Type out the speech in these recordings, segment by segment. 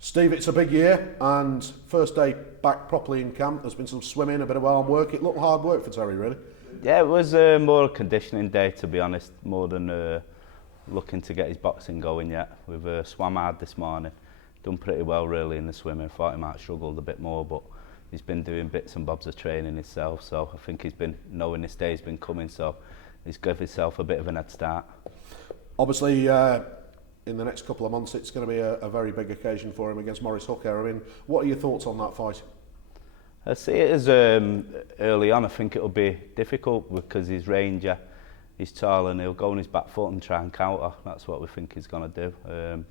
Steve, it's a big year, and first day back properly in camp. There's been some swimming, a bit of arm work. It looked hard work for Terry, really. Yeah, it was more a conditioning day, to be honest, more than looking to get his boxing going yet. We've swam hard this morning, done pretty well really in the swimming. Thought he might have struggled a bit more, but he's been doing bits and bobs of training himself, so I think he's been knowing this day's been coming, so he's given himself a bit of an head start. Obviously, in the next couple of months, it's going to be a very big occasion for him against Maurice Hooker. I mean, what are your thoughts on that fight? I see it as early on. I think it'll be difficult because he's ranger, he's tall, and he'll go on his back foot and try and counter. That's what we think he's going to do.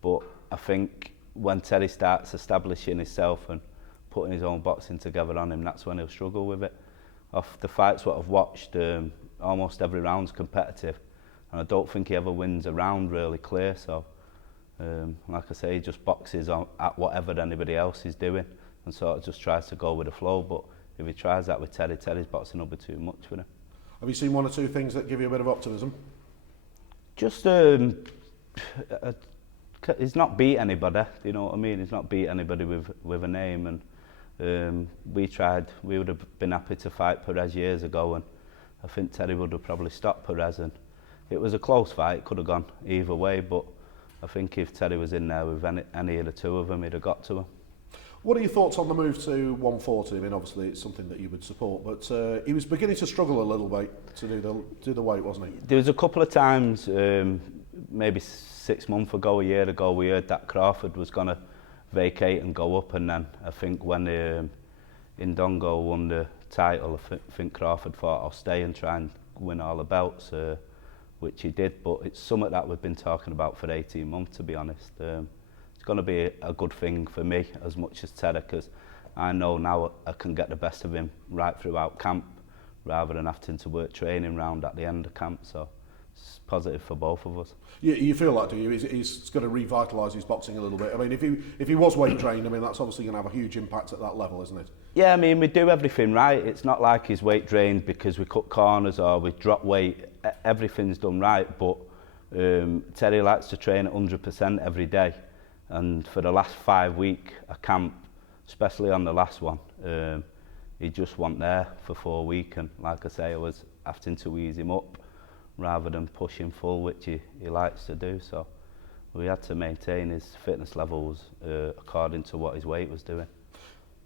But I think when Terry starts establishing himself and putting his own boxing together on him, that's when he'll struggle with it. Off the fights what I've watched, almost every round's competitive, and I don't think he ever wins a round really clear. So, like I say, he just boxes at whatever anybody else is doing, and sort of just tries to go with the flow. But if he tries that with Terry, Terry's boxing will be too much for him. Have you seen one or two things that give you a bit of optimism? Just he's not beat anybody. You know what I mean? He's not beat anybody with a name. And we would have been happy to fight Perez years ago, and I think Terry would have probably stopped Perez. And it was a close fight. It could have gone either way, but I think if Terry was in there with any of the two of them, he'd have got to him. What are your thoughts on the move to 140? I mean, obviously it's something that you would support, but he was beginning to struggle a little bit to do the weight, wasn't he? There was a couple of times, maybe 6 months ago, a year ago, we heard that Crawford was going to vacate and go up, and then I think when Indongo won the title, I think Crawford thought I'll stay and try and win all the belts, which he did, but it's something that we've been talking about for 18 months, to be honest. It's going to be a good thing for me as much as Terry, because I know now I can get the best of him right throughout camp rather than having to work training round at the end of camp, so it's positive for both of us. You feel that, do you? He's going to revitalise his boxing a little bit. I mean, if he was weight trained, I mean, that's obviously going to have a huge impact at that level, isn't it? Yeah, I mean, we do everything right. It's not like he's weight trained because we cut corners or we drop weight. Everything's done right, but Terry likes to train at 100% every day. And for the last 5 weeks of camp, especially on the last one, he just wasn't there for 4 weeks. And like I say, I was having to ease him up rather than push him full, which he likes to do. So we had to maintain his fitness levels according to what his weight was doing.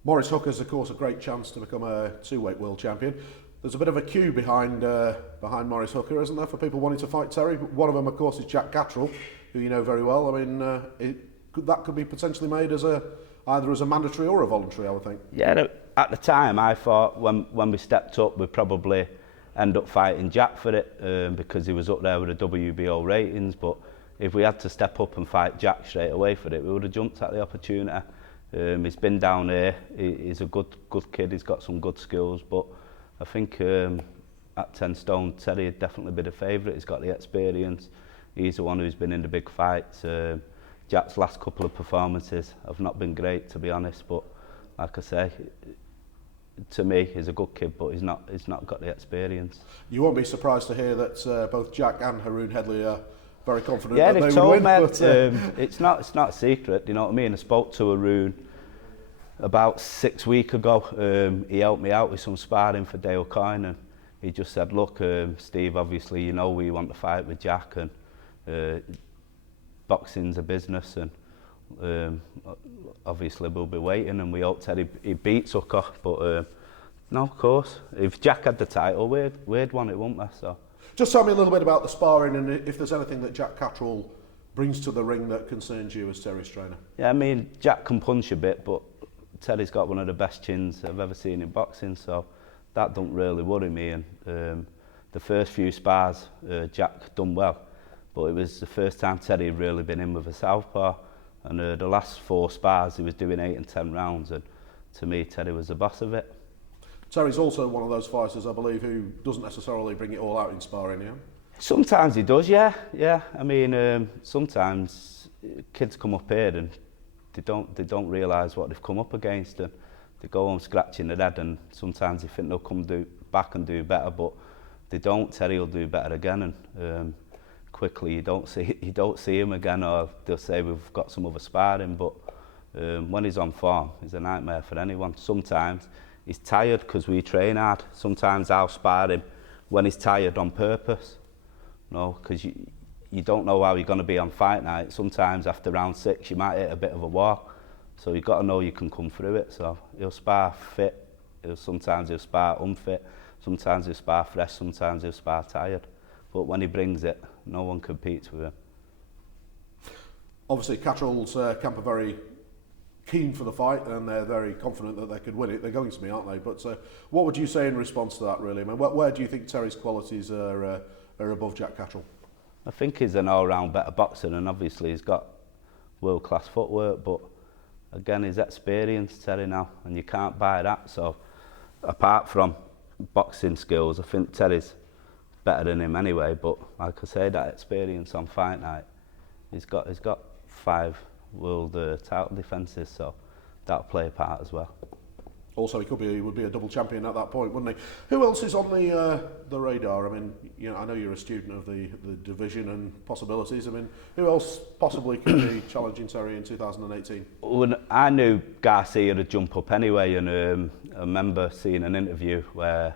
Maurice Hooker's, of course, a great chance to become a two-weight world champion. There's a bit of a queue behind Maurice Hooker, isn't there, for people wanting to fight Terry? One of them, of course, is Jack Catterall, who you know very well. I mean, that could be potentially made as either as a mandatory or a voluntary, I would think. Yeah, at the time, I thought when we stepped up, we'd probably end up fighting Jack for it because he was up there with the WBO ratings. But if we had to step up and fight Jack straight away for it, we would have jumped at the opportunity. He's been down here. He's a good kid. He's got some good skills. But I think at 10 stone, Terry would definitely be the favourite. He's got the experience. He's the one who's been in the big fights. Jack's last couple of performances have not been great, to be honest. But like I say, to me, he's a good kid, but he's not got the experience. You won't be surprised to hear that both Jack and Haroon Headley are very confident that they would win. Yeah, it's not a secret, you know what I mean? I spoke to Haroon about 6 weeks ago. He helped me out with some sparring for Dale Coyne, and he just said, look, Steve, obviously you know we want to fight with Jack, and boxing's a business, and obviously we'll be waiting, and we hope Terry he beats Hooker, but no, of course, if Jack had the title, we'd won it, wouldn't we? So. Just tell me a little bit about the sparring, and if there's anything that Jack Catterall brings to the ring that concerns you as Terry's trainer. Yeah, I mean, Jack can punch a bit, but Terry's got one of the best chins I've ever seen in boxing, so that don't really worry me. And the first few spars, Jack done well, but it was the first time Terry had really been in with a southpaw, and the last 4 spars he was doing 8 and 10 rounds, and to me Terry was the boss of it. Terry's also one of those fighters, I believe, who doesn't necessarily bring it all out in sparring, yeah? Sometimes he does, yeah. I mean, sometimes kids come up here and they don't realise what they've come up against, and they go home scratching their head, and sometimes they think they'll come back and do better, but they don't. Terry will do better again, and quickly you don't see him again, or they'll say we've got some other sparring. But when he's on form, he's a nightmare for anyone. Sometimes he's tired because we train hard. Sometimes I'll spar him when he's tired on purpose. No, because you don't know how you're going to be on fight night. Sometimes after round 6 you might hit a bit of a wall, so you've got to know you can come through it. So he'll spar fit, sometimes he'll spar unfit, sometimes he'll spar fresh, sometimes he'll spar tired. But when he brings it, no one competes with him. Obviously Catterall's camp are very keen for the fight and they're very confident that they could win it. They're going to be, aren't they? But what would you say in response to that, really? I mean, where do you think Terry's qualities are above Jack Catterall? I think he's an all-round better boxer, and obviously he's got world-class footwork, but again, he's experienced, Terry, now, and you can't buy that. So apart from boxing skills, I think Terry's better than him anyway, but like I say, that experience on fight night, he's got 5 world title defences, so that'll play a part as well. Also, he would be a double champion at that point, wouldn't he? Who else is on the radar? I mean, you know, I know you're a student of the division and possibilities. I mean, who else possibly could be challenging Terry in 2018? Well, I knew Garcia would jump up anyway, and I remember seeing an interview where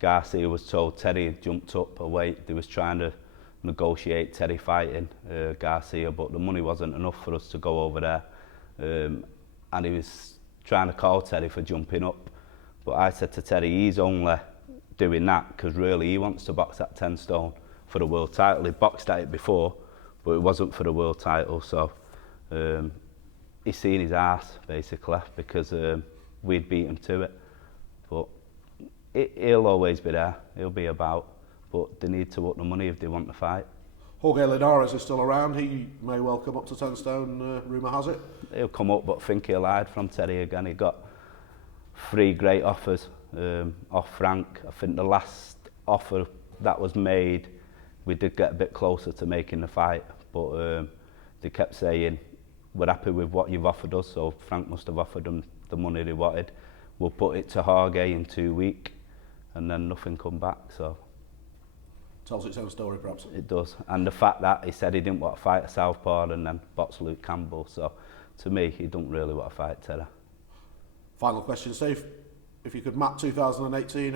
Garcia was told Terry had jumped up a weight. They was trying to negotiate Terry fighting Garcia, but the money wasn't enough for us to go over there, and he was trying to call Terry for jumping up, but I said to Terry he's only doing that because really he wants to box at 10 stone for the world title. He boxed at it before, but it wasn't for the world title, so he's seen his arse basically because we'd beat him to it. But he'll always be there, he'll be about, but they need to up the money if they want to fight. Jorge Linares is still around. He may well come up to 10 stone, rumour has it. He'll come up, but I think he'll hide from Terry again. He got 3 great offers off Frank. I think the last offer that was made, we did get a bit closer to making the fight, but they kept saying, we're happy with what you've offered us, so Frank must have offered them the money they wanted. We'll put it to Jorge in 2 weeks, and then nothing come back, so. Tells its own story, perhaps. It does, and the fact that he said he didn't want to fight a southpaw and then box Luke Campbell, so to me he don't really want to fight Terry. Final question, Steve. If you could map 2018